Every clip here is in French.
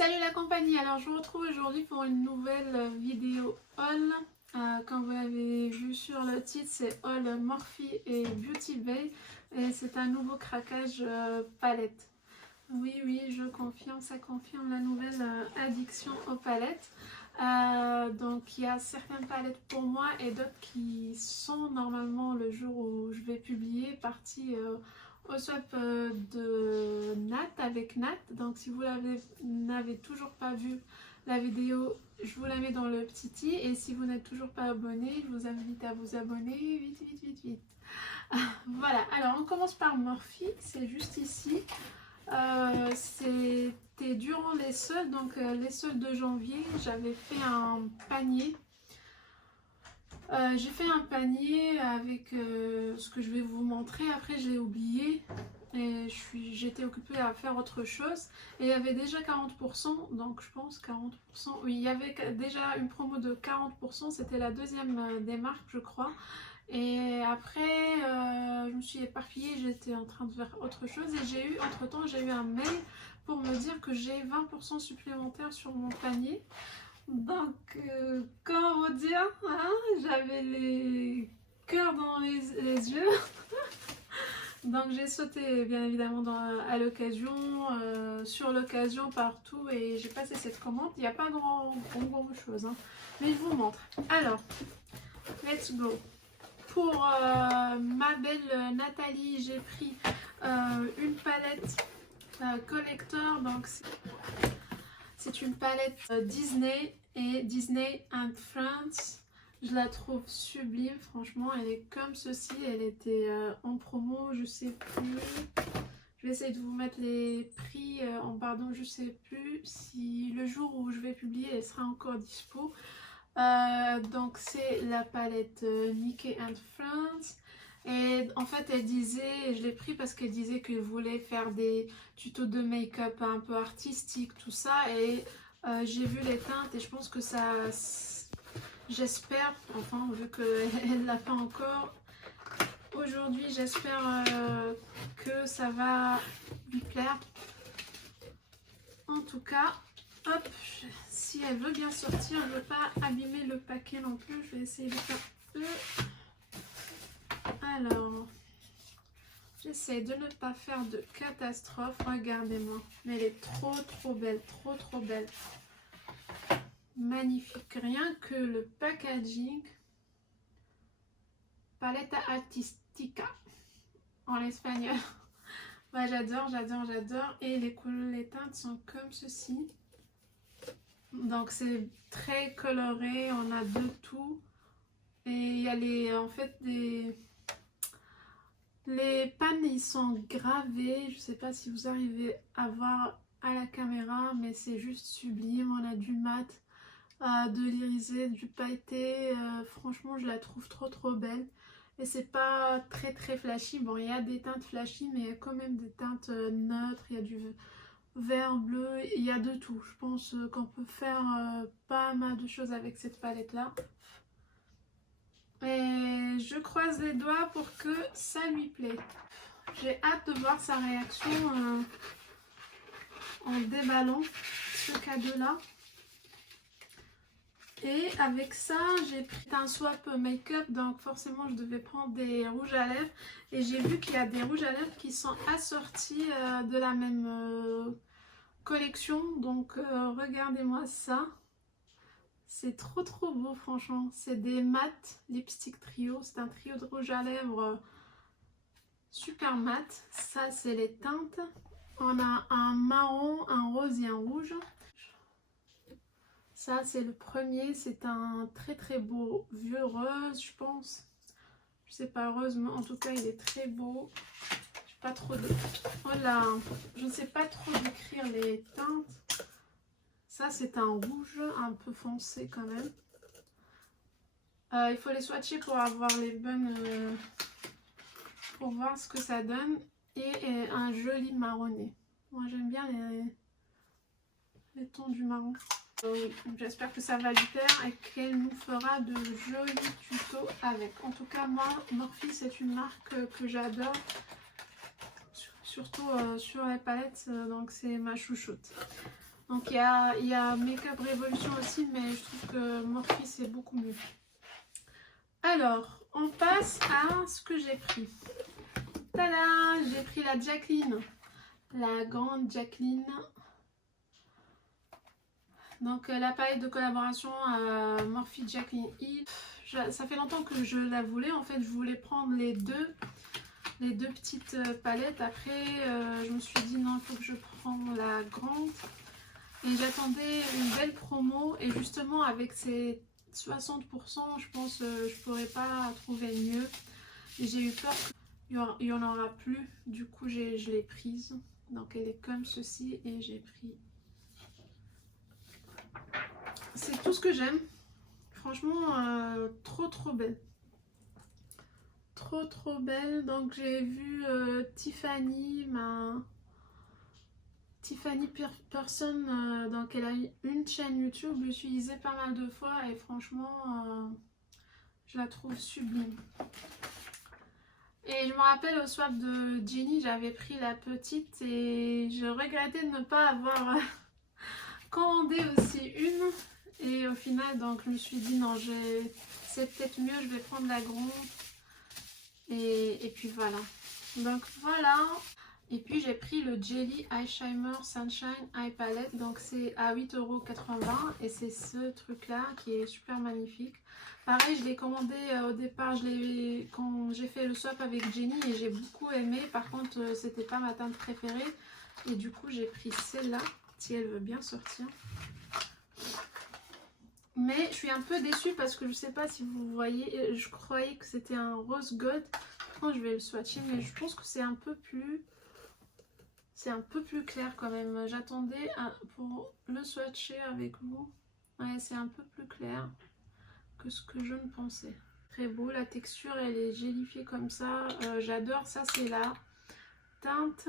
Salut la compagnie, alors je vous retrouve aujourd'hui pour une nouvelle vidéo haul. Comme vous l'avez vu sur le titre, c'est haul Morphe et Beauty Bay et c'est un nouveau craquage palette. Oui, je confirme, ça confirme la nouvelle addiction aux palettes. Donc il y a certaines palettes pour moi et d'autres qui sont normalement le jour où je vais publier parties au swap de Nat avec Nat. Donc si vous n'avez toujours pas vu la vidéo, je vous la mets dans le petit i. Et si vous n'êtes toujours pas abonné, je vous invite à vous abonner vite. Voilà, alors on commence par Morphe, c'est juste ici. C'était durant les soldes, donc les soldes de janvier, j'avais fait un panier. J'ai fait un panier avec ce que je vais vous montrer. Après j'ai oublié et j'étais occupée à faire autre chose et il y avait déjà 40%, donc je pense 40%, oui, il y avait déjà une promo de 40%, c'était la deuxième des marques je crois. Et après je me suis éparpillée, j'étais en train de faire autre chose et entre temps j'ai eu un mail pour me dire que j'ai 20% supplémentaire sur mon panier. Donc, comment vous dire, hein, j'avais les cœurs dans les yeux. Donc j'ai sauté bien évidemment à l'occasion, sur l'occasion partout et j'ai passé cette commande. Il n'y a pas grand chose, hein, mais je vous montre. Alors, let's go. Pour ma belle Nathalie, j'ai pris une palette collector. Donc c'est une palette Disney et Disney and Friends. Je la trouve sublime, franchement, elle est comme ceci, elle était en promo, je sais plus. Je vais essayer de vous mettre les prix en pardon, je sais plus si le jour où je vais publier, elle sera encore dispo. Donc c'est la palette Mickey and Friends. Et en fait elle disait, je l'ai pris parce qu'elle disait qu'elle voulait faire des tutos de make-up un peu artistique, tout ça. Et j'ai vu les teintes et je pense que ça, j'espère, enfin vu qu'elle ne l'a pas encore aujourd'hui, j'espère que ça va lui plaire. En tout cas, hop, si elle veut bien sortir, je ne veux pas abîmer le paquet non plus, je vais essayer de faire Alors, j'essaie de ne pas faire de catastrophe. Regardez-moi, mais elle est trop belle, trop belle. Magnifique, rien que le packaging. Paleta artistica en espagnol. Bah, j'adore. Et les teintes sont comme ceci. Donc c'est très coloré, on a de tout. Et il y a en fait les pannes, ils sont gravés. Je sais pas si vous arrivez à voir à la caméra, mais c'est juste sublime. On a du mat, de l'irisé, du pailleté. Franchement, je la trouve trop belle. Et c'est pas très flashy. Bon, il y a des teintes flashy, mais il y a quand même des teintes neutres. Il y a du vert, bleu, il y a de tout. Je pense qu'on peut faire pas mal de choses avec cette palette là. Et je croise les doigts pour que ça lui plaît. J'ai hâte de voir sa réaction en déballant ce cadeau là. Et avec ça, j'ai pris un swap make-up, donc forcément je devais prendre des rouges à lèvres. Et j'ai vu qu'il y a des rouges à lèvres qui sont assortis de la même collection. Donc regardez-moi ça. C'est trop beau franchement. C'est des mat lipstick trio. C'est un trio de rouge à lèvres super mat. Ça c'est les teintes. On a un marron, un rose et un rouge. Ça c'est le premier, c'est un très beau vieux rose je pense. Je sais pas rose mais en tout cas il est très beau. Je sais pas trop de... Voilà, je ne sais pas trop décrire les teintes. Ça c'est un rouge un peu foncé quand même. Il faut les swatcher pour avoir les bonnes... pour voir ce que ça donne. Et un joli marronné. Moi j'aime bien les tons du marron. J'espère que ça va lui plaire et qu'elle nous fera de jolis tutos avec. En tout cas moi, Morphe c'est une marque que j'adore, surtout sur les palettes, donc c'est ma chouchoute. Donc il y a Makeup Revolution aussi, mais je trouve que Morphe c'est beaucoup mieux. Alors, on passe à ce que j'ai pris. Tada! J'ai pris la Jacqueline. La grande Jacqueline. Donc la palette de collaboration Morphe Jacqueline Hill. Ça fait longtemps que je la voulais. En fait, je voulais prendre les deux petites palettes. Après, je me suis dit non, il faut que je prenne la grande. Et j'attendais une belle promo. Et justement, avec ces 60%, je pense que je pourrais pas trouver mieux. Et j'ai eu peur qu'il n'y en aura plus. Du coup, je l'ai prise. Donc, elle est comme ceci. Et j'ai pris... C'est tout ce que j'aime. Franchement, trop belle. Trop belle. Donc, j'ai vu Tiffany Person, donc elle a une chaîne YouTube, je l'ai utilisée pas mal de fois et franchement je la trouve sublime. Et je me rappelle au swap de Jenny, j'avais pris la petite et je regrettais de ne pas avoir commandé aussi une. Et au final, donc je me suis dit non, c'est peut-être mieux, je vais prendre la grande. Et puis voilà. Donc voilà. Et puis j'ai pris le Jelly Eye Shimmer Sunshine Eye Palette. Donc c'est à 8,80 € et c'est ce truc là qui est super magnifique. Pareil, je l'ai commandé au départ quand j'ai fait le swap avec Jenny et j'ai beaucoup aimé. Par contre, c'était pas ma teinte préférée. Et du coup, j'ai pris celle-là, si elle veut bien sortir. Mais je suis un peu déçue parce que je sais pas si vous voyez, je croyais que c'était un rose gold. Quand je vais le swatcher, mais je pense que c'est un peu plus... C'est un peu plus clair quand même. J'attendais pour le swatcher avec vous. Ouais, c'est un peu plus clair que ce que je ne pensais. Très beau. La texture, elle est gélifiée comme ça. J'adore. Ça, c'est la teinte.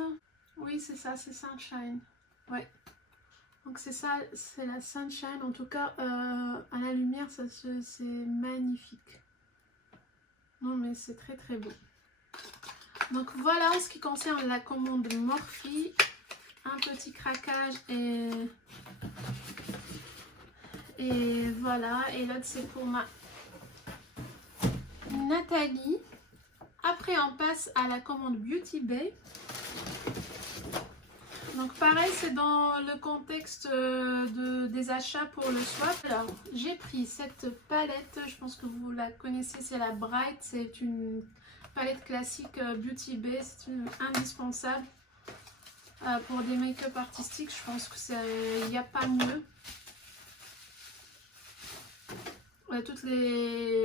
Oui, c'est ça. C'est Sunshine. Ouais. Donc, c'est ça. C'est la Sunshine. En tout cas, à la lumière, c'est magnifique. Non, mais c'est très beau. Donc voilà en ce qui concerne la commande Morphe, un petit craquage et voilà. Et l'autre c'est pour ma Nathalie. Après on passe à la commande Beauty Bay. Donc pareil, c'est dans le contexte des achats pour le swap. Alors j'ai pris cette palette, je pense que vous la connaissez, c'est la Bright, c'est une palette classique Beauty Bay, c'est indispensable pour des make-up artistiques. Je pense que il n'y a pas mieux. Ouais,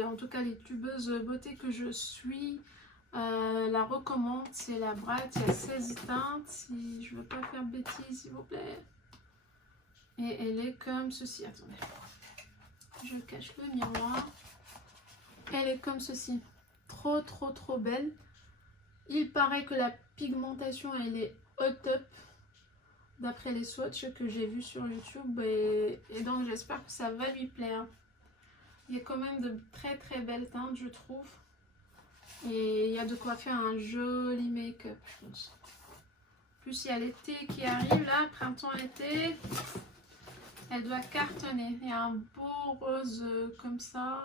en tout cas les tubeuses beauté que je suis la recommande. C'est la Bright, il y a 16 teintes, si je veux pas faire de bêtises s'il vous plaît. Et elle est comme ceci, attendez, je cache le miroir. Elle est comme ceci. Trop belle. Il paraît que la pigmentation elle est au top d'après les swatchs que j'ai vus sur YouTube et donc j'espère que ça va lui plaire. Il y a quand même de très belles teintes je trouve et il y a de quoi faire un joli make-up je pense. Plus il y a l'été qui arrive là, printemps-été, elle doit cartonner. Il y a un beau rose comme ça.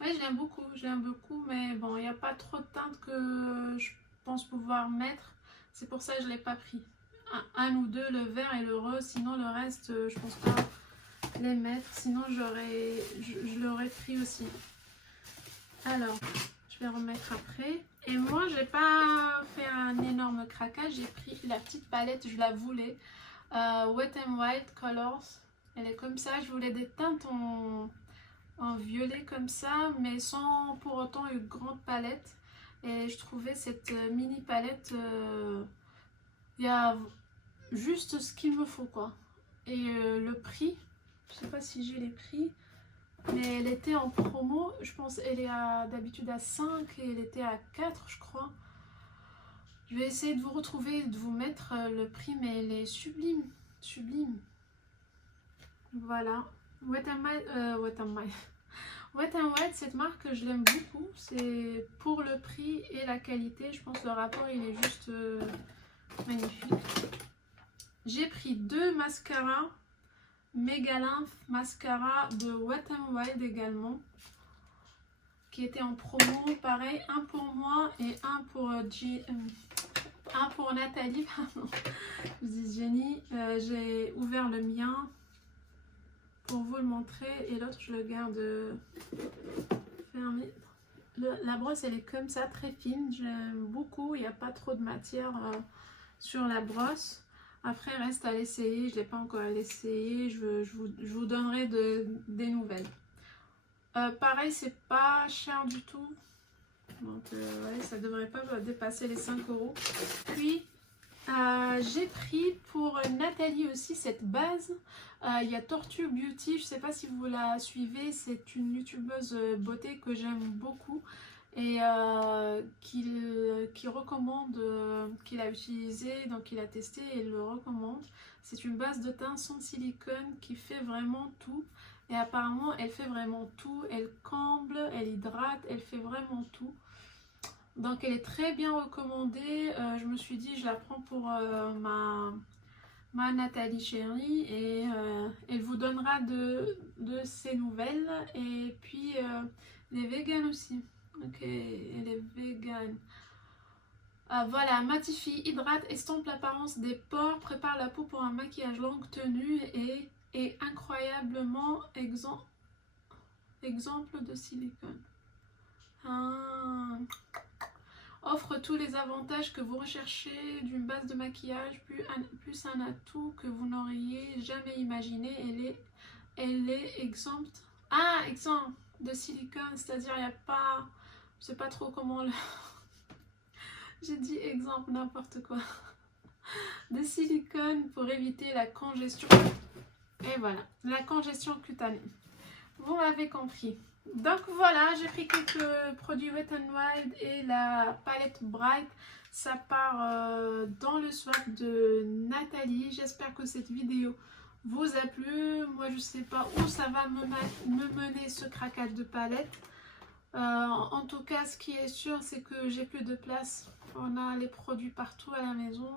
Ouais, je l'aime beaucoup, mais bon, il n'y a pas trop de teintes que je pense pouvoir mettre. C'est pour ça que je ne l'ai pas pris. Un ou deux, le vert et le rose, sinon le reste, je pense pas les mettre. Sinon, je l'aurais pris aussi. Alors, je vais remettre après. Et moi, j'ai pas fait un énorme craquage. J'ai pris la petite palette, je la voulais. Wet n Wild Colors. Elle est comme ça. Je voulais des teintes en violet comme ça, mais sans pour autant une grande palette. Et je trouvais cette mini palette, il y a juste ce qu'il me faut quoi. Et le prix, je sais pas si j'ai les prix, mais elle était en promo. Je pense elle est d'habitude à 5 et elle était à 4 je crois. Je vais essayer de vous retrouver et de vous mettre le prix, mais elle est sublime. Voilà. Wet n Wild, cette marque, je l'aime beaucoup. C'est pour le prix et la qualité. Je pense que le rapport, il est juste magnifique. j'ai pris 2 mascaras. Mega Lymph mascara de Wet n Wild également. Qui était en promo. Pareil, un pour moi et un pour Nathalie, pardon. Je dis Jenny. J'ai ouvert le mien pour vous le montrer et l'autre je le garde fermé. La brosse elle est comme ça, très fine. J'aime beaucoup, il n'y a pas trop de matière sur la brosse. Après reste à l'essayer, je ne l'ai pas encore essayé, je vous donnerai des nouvelles. Pareil, c'est pas cher du tout. Donc ouais, ça devrait pas dépasser les 5 €. Puis j'ai pris pour Nathalie aussi cette base. Il y a Tortue Beauty, je sais pas si vous la suivez, c'est une youtubeuse beauté que j'aime beaucoup et qui recommande, qu'il a utilisé, donc il a testé et il le recommande. C'est une base de teint sans silicone qui fait vraiment tout. Et apparemment, elle fait vraiment tout. Elle comble, elle hydrate, elle fait vraiment tout. Donc, elle est très bien recommandée. Je me suis dit, je la prends pour ma Nathalie chérie. Et elle vous donnera de ses nouvelles. Et puis, elle est vegan aussi. Ok, elle est vegan. Voilà, matifie, hydrate, estompe l'apparence des pores, prépare la peau pour un maquillage longue tenue et incroyablement exemple de silicone. Offre tous les avantages que vous recherchez d'une base de maquillage, plus un atout que vous n'auriez jamais imaginé. Elle est exempte. Exempte de silicone, c'est-à-dire il n'y a pas... Je sais pas trop comment le... J'ai dit exemple, n'importe quoi. De silicone pour éviter la congestion. Et voilà, la congestion cutanée. Vous m'avez compris. Donc voilà, j'ai pris quelques produits Wet n Wild et la palette Bright. Ça part dans le swap de Nathalie. J'espère que cette vidéo vous a plu. Moi, je sais pas où ça va me mener ce craquage de palette. En tout cas, ce qui est sûr, c'est que j'ai plus de place. On a les produits partout à la maison.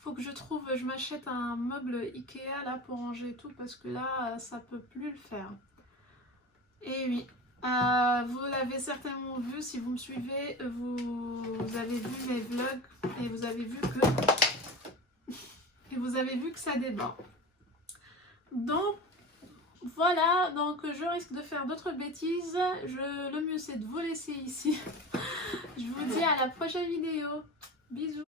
Faut que je m'achète un meuble Ikea là pour ranger tout parce que là, ça peut plus le faire. Et oui, vous l'avez certainement vu, si vous me suivez, vous avez vu mes vlogs et vous avez vu que ça déborde. Donc voilà, donc je risque de faire d'autres bêtises. Le mieux c'est de vous laisser ici. Je vous dis à la prochaine vidéo. Bisous.